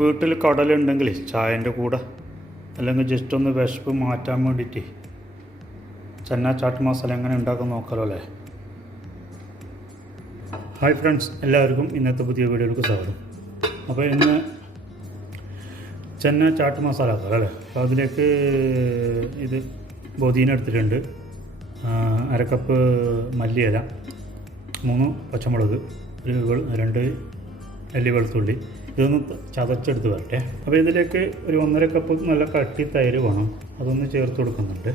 വീട്ടിൽ കടലുണ്ടെങ്കിൽ ചായൻ്റെ കൂടെ അല്ലെങ്കിൽ ജസ്റ്റ് ഒന്ന് വിശപ്പ് മാറ്റാൻ വേണ്ടിയിട്ട് ചെന്ന ചാട്ട് മസാല എങ്ങനെ ഉണ്ടാക്കാൻ നോക്കാമല്ലോ അല്ലേ. ഹായ് ഫ്രണ്ട്സ്, എല്ലാവർക്കും ഇന്നത്തെ പുതിയ വീഡിയോയിലേക്ക് സ്വാഗതം. അപ്പോൾ ഇന്ന് ചെന്ന ചാട്ട് മസാല ആക്കാം അല്ലേ. അപ്പോൾ അതിലേക്ക് ഇത് പുതിന എടുത്തിട്ടുണ്ട്, 1/2 കപ്പ് മല്ലിയില, 3 പച്ചമുളക്, 2 അല്ലി വെളുത്തുള്ളി, ഇതൊന്ന് ചതച്ചെടുത്ത് വരട്ടെ. അപ്പോൾ ഇതിലേക്ക് ഒരു 1.5 കപ്പ് നല്ല കട്ടി തൈര് വേണം, അതൊന്ന് ചേർത്ത് കൊടുക്കുന്നുണ്ട്.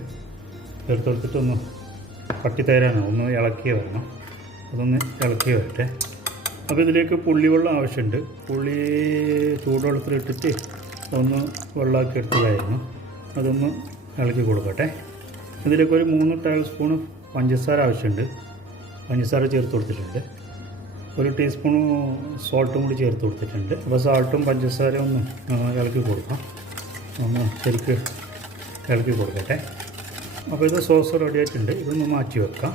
ചേർത്ത് കൊടുത്തിട്ടൊന്ന് കട്ടി തൈരാണ്, ഒന്ന് ഇളക്കി വരണം, അതൊന്ന് ഇളക്കി വരട്ടെ. അപ്പോൾ ഇതിലേക്ക് പുള്ളിവെള്ളം ആവശ്യമുണ്ട്. പുള്ളി ചൂടുവെള്ളത്തിലിട്ടിട്ട് ഒന്ന് വെള്ളമാക്കി എടുത്തതായിരുന്നു, അതൊന്ന് ഇളക്കി കൊടുക്കട്ടെ. ഇതിലേക്ക് ഒരു 3 ടേബിൾ സ്പൂൺ പഞ്ചസാര ആവശ്യമുണ്ട്, പഞ്ചസാര ചേർത്ത് കൊടുത്തിട്ടുണ്ട്. 1 ടീസ്പൂൺ സോൾട്ടും കൂടി ചേർത്ത് കൊടുത്തിട്ടുണ്ട്. അപ്പോൾ സാൾട്ടും പഞ്ചസാരയും ഒന്ന് ഇളക്കി കൊടുക്കാം, ഒന്ന് ശരിക്ക് ഇളക്കി കൊടുക്കട്ടെ. അപ്പോൾ ഇത് സോസ് റെഡി ആയിട്ടുണ്ട്, ഇതൊന്ന് മാറ്റി വെക്കാം.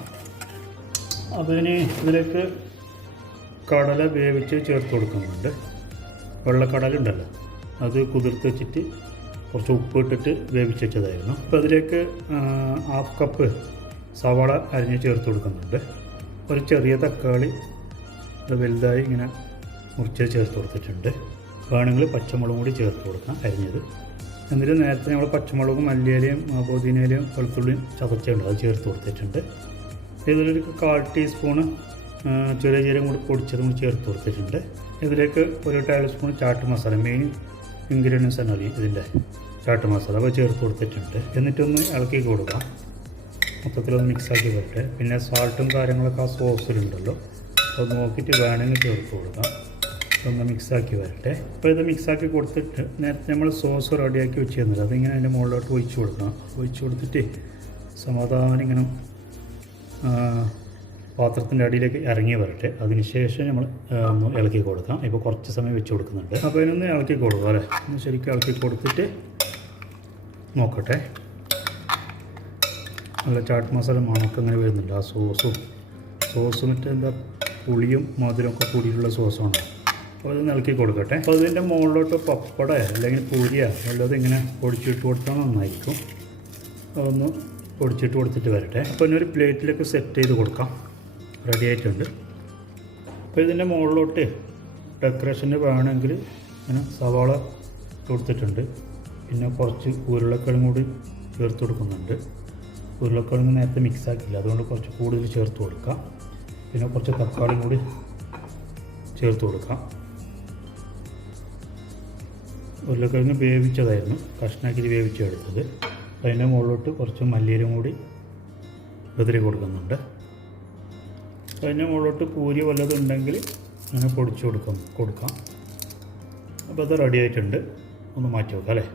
അപ്പോൾ ഇതിലേക്ക് കടല വേവിച്ച് ചേർത്ത് കൊടുക്കുന്നുണ്ട്. വെള്ളക്കടല ഉണ്ടല്ലോ, അത് കുതിർത്ത് വെച്ചിട്ട് കുറച്ച് ഉപ്പ് ഇട്ടിട്ട് വേവിച്ച് വെച്ചതായിരുന്നു. അപ്പോൾ അതിലേക്ക് 1/2 കപ്പ് സവാള അരിഞ്ഞ് ചേർത്ത് കൊടുക്കുന്നുണ്ട്. ഒരു ചെറിയ തക്കാളി അത് വലുതായി ഇങ്ങനെ മുറിച്ച് ചേർത്ത് കൊടുത്തിട്ടുണ്ട്. വേണമെങ്കിൽ പച്ചമുളകും കൂടി ചേർത്ത് കൊടുക്കാം അരിഞ്ഞത്. എന്നിട്ട് നേരത്തെ നമ്മൾ പച്ചമുളകും മല്ലിയിലയും പുതിനയിലയും വെളുത്തുള്ളിയും ചതച്ചുണ്ട്, അത് ചേർത്ത് കൊടുത്തിട്ടുണ്ട്. ഇതിലൊരു 1/4 ടീസ്പൂണ് ചെറിയ ജീരകം കൂടി പൊടിച്ചതും കൂടി ചേർത്ത് കൊടുത്തിട്ടുണ്ട്. ഇതിലേക്ക് 1 tablespoon chaat masala, main ingredients ആണ് ഇതിൻ്റെ ചാട്ട് മസാല, അപ്പോൾ ചേർത്ത് കൊടുത്തിട്ടുണ്ട്. എന്നിട്ടൊന്ന് ഇളക്കി കൊടുക്കാം, മൊത്തത്തിലൊന്ന് മിക്സാക്കി വരട്ടെ. പിന്നെ സാൾട്ടും കാര്യങ്ങളൊക്കെ ആ സോസിലുണ്ടല്ലോ, അത് നോക്കിയിട്ട് വേണമെങ്കിൽ ചേർത്ത് കൊടുക്കാം. ഒന്ന് മിക്സാക്കി വരട്ടെ. അപ്പോൾ ഇത് മിക്സാക്കി കൊടുത്തിട്ട് നേരത്തെ നമ്മൾ സോസ് റെഡിയാക്കി വെച്ച് തന്നില്ല, അതിങ്ങനെ അതിൻ്റെ മുകളിലോട്ട് ഒഴിച്ച് കൊടുക്കണം. ഒഴിച്ച് കൊടുത്തിട്ട് സമാധാനം ഇങ്ങനെ പാത്രത്തിൻ്റെ അടിയിലേക്ക് ഇറങ്ങി വരട്ടെ. അതിനുശേഷം നമ്മൾ ഒന്ന് ഇളക്കി കൊടുക്കാം. ഇപ്പോൾ കുറച്ച് സമയം വെച്ച് കൊടുക്കുന്നുണ്ട്. അപ്പോൾ അതിനൊന്ന് ഇളക്കി കൊടുക്കുക അല്ലേ, ഒന്ന് ശരിക്കും ഇളക്കി കൊടുത്തിട്ട് നോക്കട്ടെ. നല്ല ചാട്ട് മസാല മണമൊക്കെ അങ്ങനെ വരുന്നുണ്ട്. ആ സോസ് മറ്റേ എന്താ പുളിയും മധുരമൊക്കെ കൂടിയിട്ടുള്ള സോസാണ്. അപ്പോൾ അത് ഇളക്കി കൊടുക്കട്ടെ. അപ്പോൾ അതിൻ്റെ മുകളിലോട്ട് പപ്പടയോ അല്ലെങ്കിൽ പൂരിയോ വല്ലതും ഇങ്ങനെ പൊടിച്ചിട്ട് കൊടുത്താൽ നന്നായിരിക്കും. അതൊന്ന് പൊടിച്ചിട്ട് കൊടുത്തിട്ട് വരട്ടെ. അപ്പോൾ ഇതിനൊരു പ്ലേറ്റിലേക്ക് സെറ്റ് ചെയ്ത് കൊടുക്കാം. റെഡി ആയിട്ടുണ്ട്. അപ്പോൾ ഇതിൻ്റെ മുകളിലോട്ട് ഡെക്കറേഷന് വേണമെങ്കിൽ ഇങ്ങനെ സവാള കൊടുത്തിട്ടുണ്ട്. പിന്നെ കുറച്ച് ഉരുളക്കിഴങ്ങ് കൂടി ചേർത്ത് കൊടുക്കുന്നുണ്ട്. ഉരുളക്കിഴങ്ങ് നേരത്തെ മിക്സ് ആക്കിയില്ല, അതുകൊണ്ട് കുറച്ച് കൂടുതൽ ചേർത്ത് കൊടുക്കാം. പിന്നെ കുറച്ച് തക്കാളി കൂടി ചേർത്ത് കൊടുക്കാം. ഉരുളക്കിഴങ്ങ് വേവിച്ചതായിരുന്നു, കഷ്ണാക്കി വേവിച്ചെടുത്തത്. അതിൻ്റെ മുകളിലോട്ട് കുറച്ച് മല്ലിയിലും കൂടി വിതറി കൊടുക്കുന്നുണ്ട്. അതിൻ്റെ മുകളിലോട്ട് പൂരി വല്ലതും ഉണ്ടെങ്കിൽ അങ്ങനെ പൊടിച്ച് കൊടുക്കാം. അപ്പോൾ അത് റെഡി ആയിട്ടുണ്ട്, ഒന്ന് മാറ്റി വെക്കാം അല്ലേ.